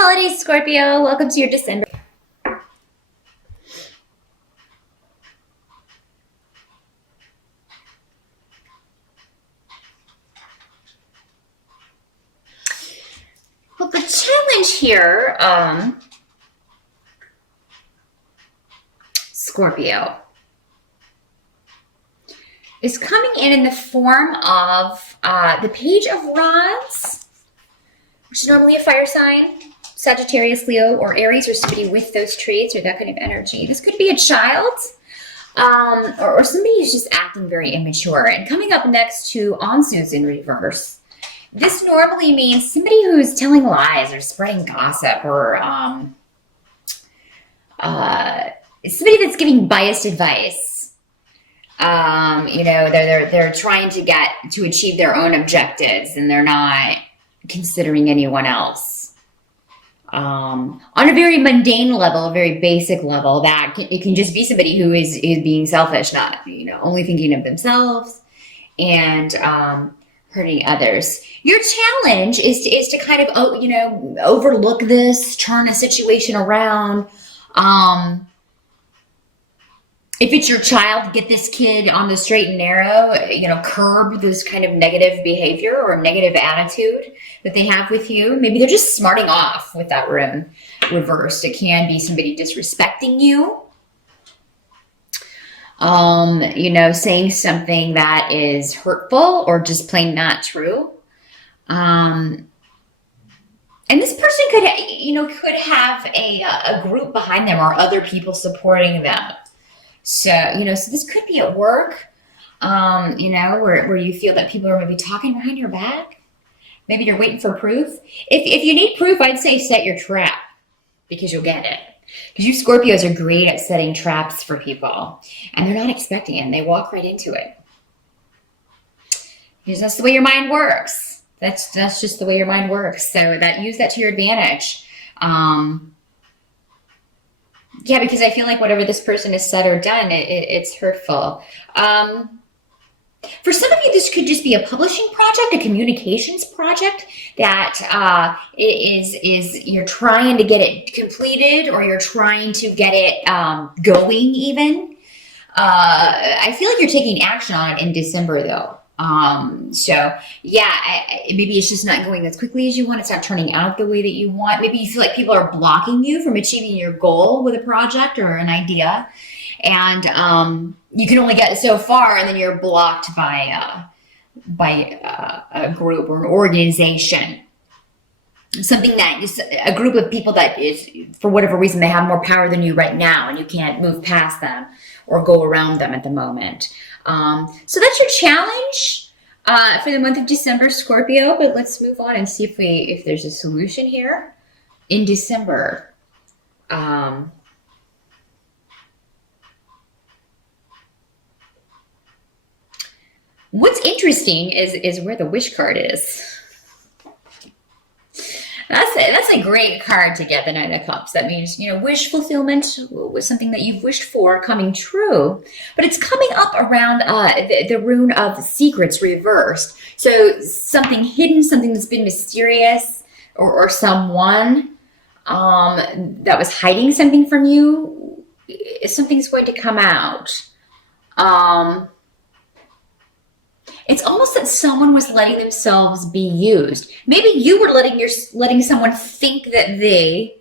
holidays, Scorpio. Welcome to your December. Well, the challenge here, Scorpio, is coming in the form of the Page of Rods, which is normally a fire sign, Sagittarius, Leo, or Aries, or somebody with those traits or that kind of energy. This could be a child, or somebody who's just acting very immature. And coming up next to Anzu's in reverse. This normally means somebody who's telling lies or spreading gossip, or somebody that's giving biased advice. They're trying to achieve their own objectives, and they're not considering anyone else. On a very mundane level, a very basic level, it can just be somebody who is being selfish, not only thinking of themselves and hurting others. Your challenge is to kind of overlook this, turn a situation around. If it's your child, get this kid on the straight and narrow, curb this kind of negative behavior or negative attitude that they have with you. Maybe they're just smarting off with that rune reversed. It can be somebody disrespecting you. Saying something that is hurtful or just plain not true. And this person could have a group behind them or other people supporting them. So this could be at work, where you feel that people are maybe talking behind your back. Maybe you're waiting for proof. If you need proof, I'd say set your trap, because you'll get it. Because you Scorpios are great at setting traps for people, and they're not expecting it, and they walk right into it. Because that's the way your mind works. That's just the way your mind works. So use that to your advantage. Because I feel like whatever this person has said or done, it's hurtful. For some of you, this could just be a publishing project, a communications project that is you're trying to get it completed, or you're trying to get it going even. I feel like you're taking action on it in December, though. Maybe it's just not going as quickly as you want. It's not turning out the way that you want. Maybe you feel like people are blocking you from achieving your goal with a project or an idea. And you can only get so far, and then you're blocked by a group or an organization. Something that is a group of people that is, for whatever reason, they have more power than you right now, and you can't move past them or go around them at the moment. So that's your challenge for the month of December, Scorpio. But let's move on and see if there's a solution here in December. What's interesting is where the wish card is. That's a great card to get, the Nine of Cups. That means, wish fulfillment was something that you've wished for coming true. But it's coming up around the rune of secrets reversed. So something hidden, something that's been mysterious, or someone that was hiding something from you, something's going to come out. It's almost that someone was letting themselves be used. Maybe you were letting someone think that they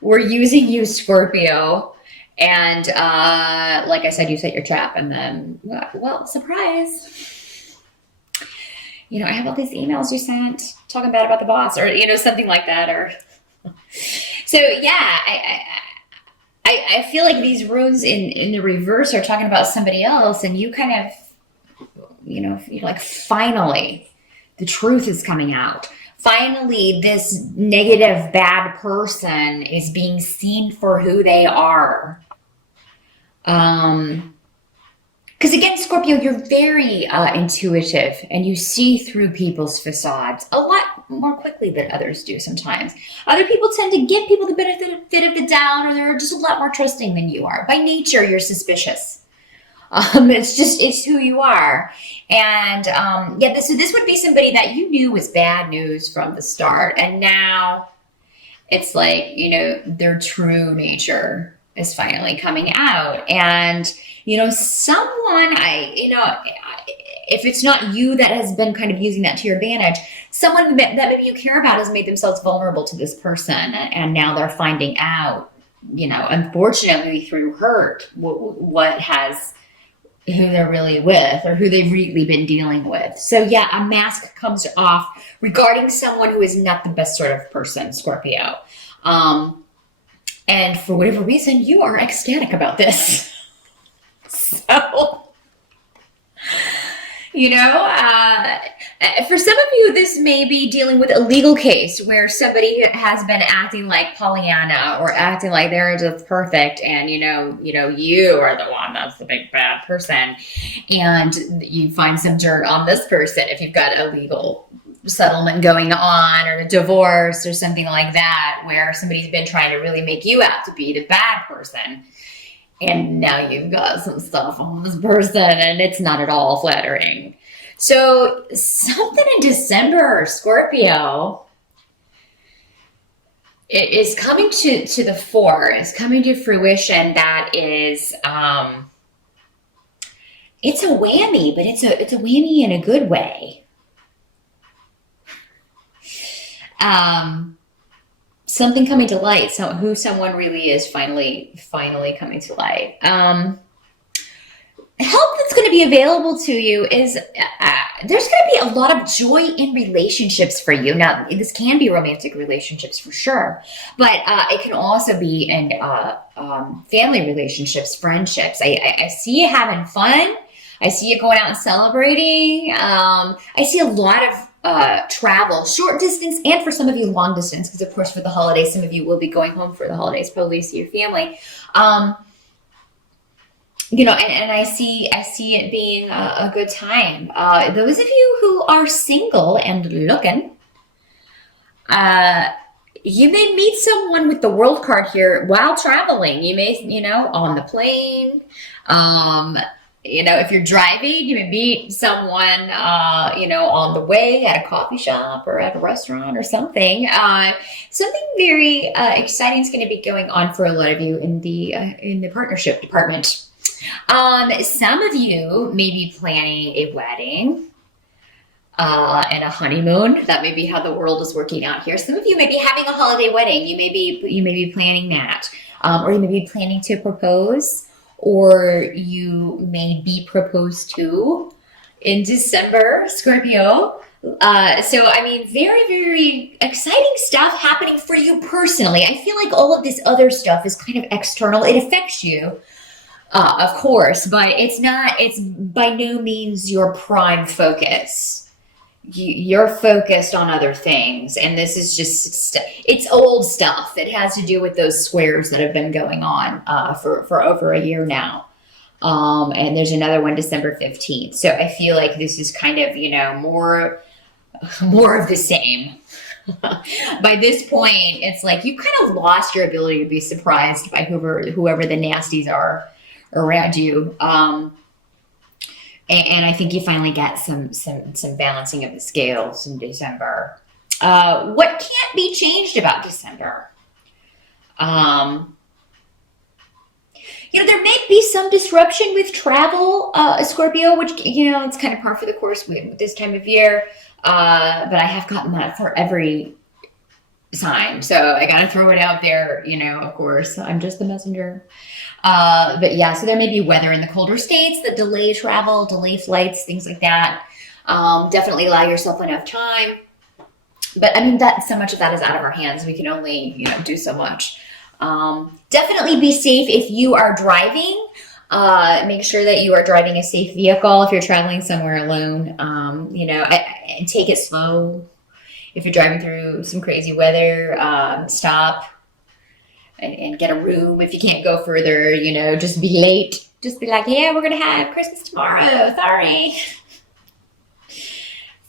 were using you, Scorpio. And like I said, you set your trap, and then, well, surprise. I have all these emails you sent talking bad about the boss, or, something like that. Or so, yeah, I feel like these runes in the reverse are talking about somebody else, and you kind of, you're like, finally, the truth is coming out. Finally, this negative, bad person is being seen for who they are. Because again, Scorpio, you're very intuitive, and you see through people's facades a lot more quickly than others do sometimes. Other people tend to give people the benefit of the doubt, or they're just a lot more trusting than you are. By nature, you're suspicious. It's who you are. And this would be somebody that you knew was bad news from the start. And now It's like, their true nature is finally coming out. And, someone, if it's not you that has been kind of using that to your advantage, someone that maybe you care about has made themselves vulnerable to this person. And now they're finding out, unfortunately through hurt, who they're really with or who they've really been dealing with. So yeah, a mask comes off regarding someone who is not the best sort of person, Scorpio. And for whatever reason, you are ecstatic about this. So, for some of you, this may be dealing with a legal case where somebody has been acting like Pollyanna or acting like they're just perfect, and you are the one that's the big bad person, and you find some dirt on this person if you've got a legal settlement going on or a divorce or something like that, where somebody's been trying to really make you out to be the bad person. And now you've got some stuff on this person and it's not at all flattering. So something in December, Scorpio, it is coming to the fore. It's coming to fruition. That is, it's a whammy, but it's a whammy in a good way. Something coming to light. So who someone really is finally coming to light. Help that's going to be available to you is there's going to be a lot of joy in relationships for you. Now, this can be romantic relationships for sure, but it can also be in family relationships, friendships. I see you having fun. I see you going out and celebrating. I see a lot of travel, short distance, and for some of you, long distance, because of course for the holidays, some of you will be going home for the holidays, probably see your family. And I see it being a good time. Those of you who are single and looking, you may meet someone with the world card here while traveling. You may, on the plane. If you're driving, you may meet someone, on the way at a coffee shop or at a restaurant or something. Something very exciting is going to be going on for a lot of you in the partnership department. Some of you may be planning a wedding and a honeymoon. That may be how the world is working out here. Some of you may be having a holiday wedding. You may be planning that, or you may be planning to propose, or you may be proposed to in December, Scorpio. Very, very exciting stuff happening for you personally. I feel like all of this other stuff is kind of external. It affects you. Of course, but it's by no means your prime focus. You're focused on other things, and this is just, it's old stuff. It has to do with those squares that have been going on for over a year now. And there's another one December 15th. So I feel like this is kind of, more of the same. By this point, it's like you kind of lost your ability to be surprised by whoever the nasties are around you. And I think you finally get some balancing of the scales in December. What can't be changed about December? There may be some disruption with travel, Scorpio, which, it's kind of par for the course with this time of year. But I have gotten that for every sign. So I got to throw it out there, of course. I'm just the messenger. But yeah, so there may be weather in the colder states that delay travel, delay flights, things like that. Definitely allow yourself enough time. But so much of that is out of our hands. We can only, do so much. Definitely be safe if you are driving. Make sure that you are driving a safe vehicle if you're traveling somewhere alone. And take it slow. If you're driving through some crazy weather, stop. And get a room if you can't go further, just be late. Just be like, yeah, we're going to have Christmas tomorrow.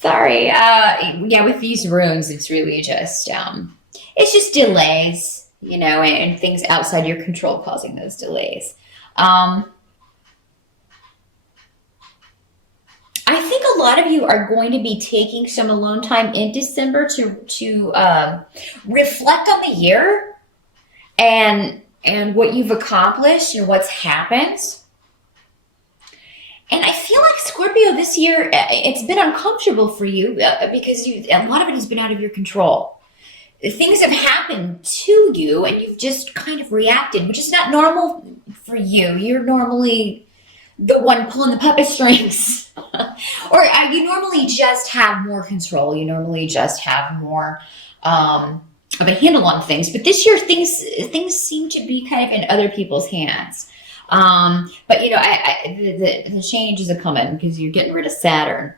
Sorry. Yeah, with these rooms, it's really just, it's just delays, and things outside your control causing those delays. I I think a lot of you are going to be taking some alone time in December to reflect on the year and what you've accomplished and what's happened. And I feel like Scorpio this year, it's been uncomfortable for you because a lot of it has been out of your control. Things have happened to you and you've just kind of reacted, which is not normal for you. You're normally the one pulling the puppet strings. Or you normally just have more control. You normally just have more of a handle on things. But this year, things seem to be kind of in other people's hands. But you know, the change is coming because you're getting rid of Saturn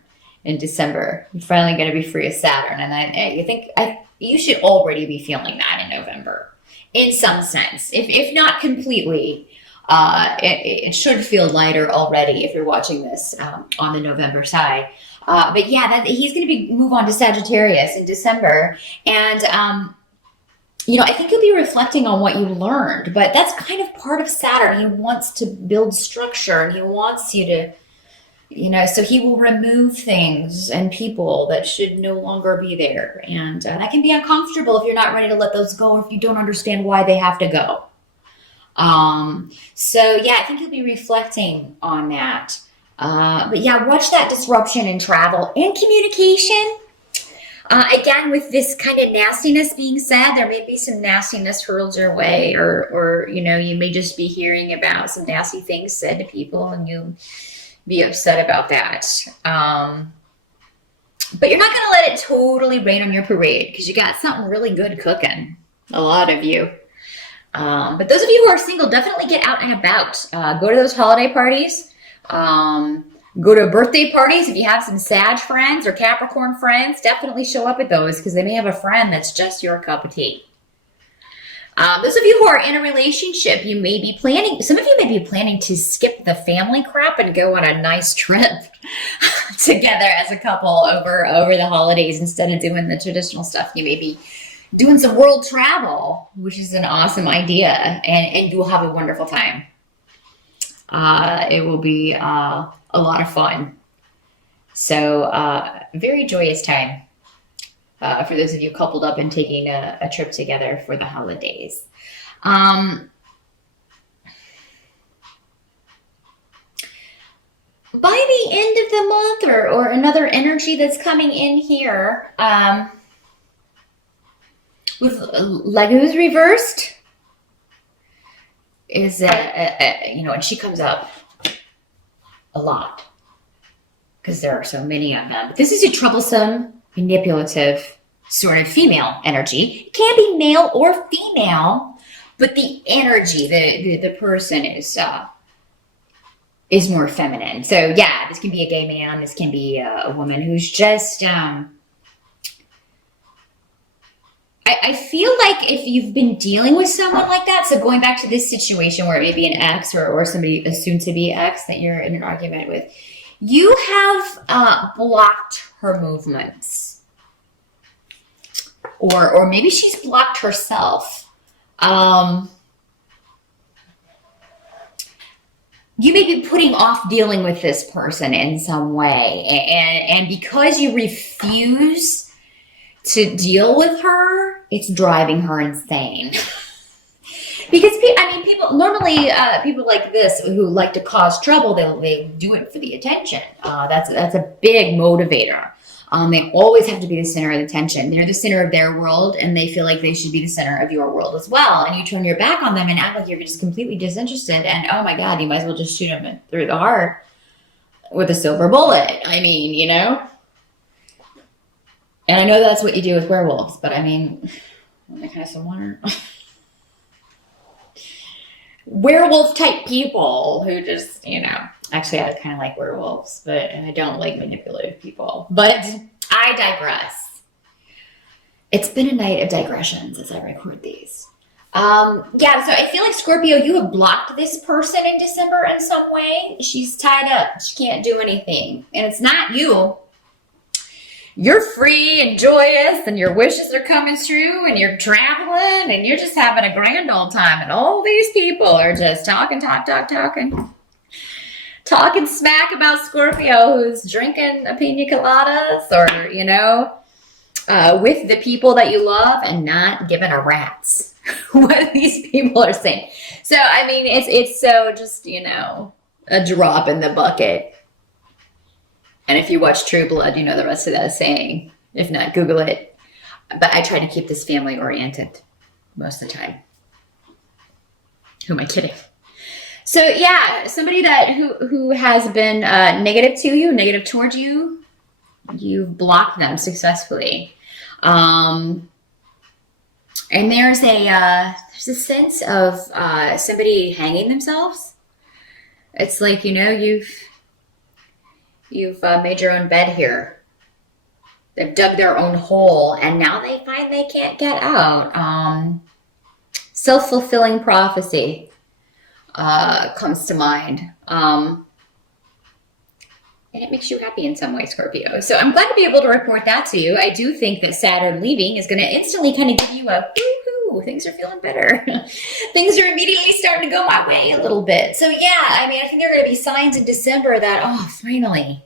in December. You're finally going to be free of Saturn, and I think you should already be feeling that in November, in some sense, if not completely. It should feel lighter already if you're watching this on the November side. But yeah, he's going to move on to Sagittarius in December, and you know, I think you'll be reflecting on what you learned, but that's kind of part of Saturn. He wants to build structure and he wants you to, you know, so he will remove things and people that should no longer be there. And that can be uncomfortable if you're not ready to let those go or if you don't understand why they have to go. So yeah, I think you'll be reflecting on that. But yeah, watch that disruption in travel and communication. Again, with this kind of nastiness being said, there may be some nastiness hurled your way, or you know, you may just be hearing about some nasty things said to people, and you'll be upset about that. But you're not going to let it totally rain on your parade because you got something really good cooking. A lot of you. But those of you who are single, definitely get out and about. Go to those holiday parties. Go to birthday parties. If you have some Sag friends or Capricorn friends, definitely show up at those because they may have a friend that's just your cup of tea. Those of you who are in a relationship, you may be planning, some of you may be planning to skip the family crap and go on a nice trip together as a couple over the holidays instead of doing the traditional stuff. You may be doing some world travel, which is an awesome idea, and you will have a wonderful time. It will be a lot of fun. So very joyous time for those of you coupled up and taking a trip together for the holidays. By the end of the month, or another energy that's coming in here, with Legu's reversed, is you know, and she comes up a lot because there are so many of them. But this is a troublesome, manipulative sort of female energy. It can be male or female, but the energy, the person is more feminine. So yeah, this can be a gay man. This can be a woman who's just. I feel like if you've been dealing with someone like that, so going back to this situation where it may be an ex or somebody, a soon-to-be ex that you're in an argument with, you have blocked her movements. Or maybe she's blocked herself. You may be putting off dealing with this person in some way. And because you refuse to deal with her, it's driving her insane. Because people normally, people like this who like to cause trouble, they do it for the attention. That's a big motivator. They always have to be the center of the attention. They're the center of their world, and they feel like they should be the center of your world as well. And you turn your back on them and act like you're just completely disinterested. And oh my God, you might as well just shoot them through the heart with a silver bullet. I mean, you know. And I know that's what you do with werewolves, but I mean, I kind of wonder. Werewolf type people who just, you know, actually I kind of like werewolves, but I don't like manipulative people. But I digress. It's been a night of digressions as I record these. Yeah, so I feel like Scorpio, you have blocked this person in December in some way. She's tied up. She can't do anything. And it's not you. You're free and joyous and your wishes are coming true and you're traveling and you're just having a grand old time. And all these people are just talking talking smack about Scorpio who's drinking a pina coladas or, you know, with the people that you love and not giving a rat's what these people are saying. So, I mean, it's so just, you know, a drop in the bucket. And if you watch True Blood, you know the rest of that saying. If not, Google it. But I try to keep this family oriented most of the time. Who am I kidding? So yeah, somebody that who has been negative to you, negative towards you, you've blocked them successfully. And there's a sense of somebody hanging themselves. It's like, you know, you've made your own bed here. They've dug their own hole, and now they find they can't get out. Self-fulfilling prophecy comes to mind. And it makes you happy in some way, Scorpio. So I'm glad to be able to report that to you. I do think that Saturn leaving is going to instantly kind of give you a woo-hoo, things are feeling better. Things are immediately starting to go my way a little bit. So yeah, I mean, I think there are going to be signs in December that, oh, finally,